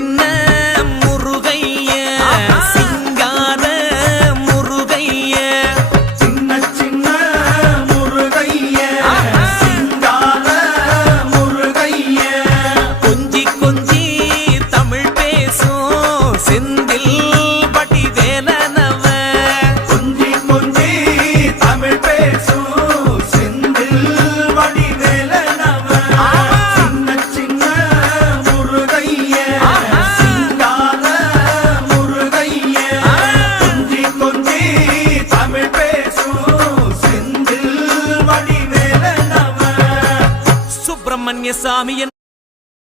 சின்ன முருகைய சிங்கார முருகைய சின்ன சின்ன முருகைய சிங்கார முருகைய கொஞ்சி கொஞ்சி தமிழ் பேசும் செந்தில் பட்டி வேலனவ கொஞ்சி கொஞ்சி தமிழ் பேசும் செந்தில் பட்டி வேலனவ சின்ன சின்ன முருகைய சிங்கார முருகைய கொஞ்சி கொஞ்சி தமிழ் பேசும் செந்தில் பட்டி வேலனவ சுப்பிரமணிய சாமி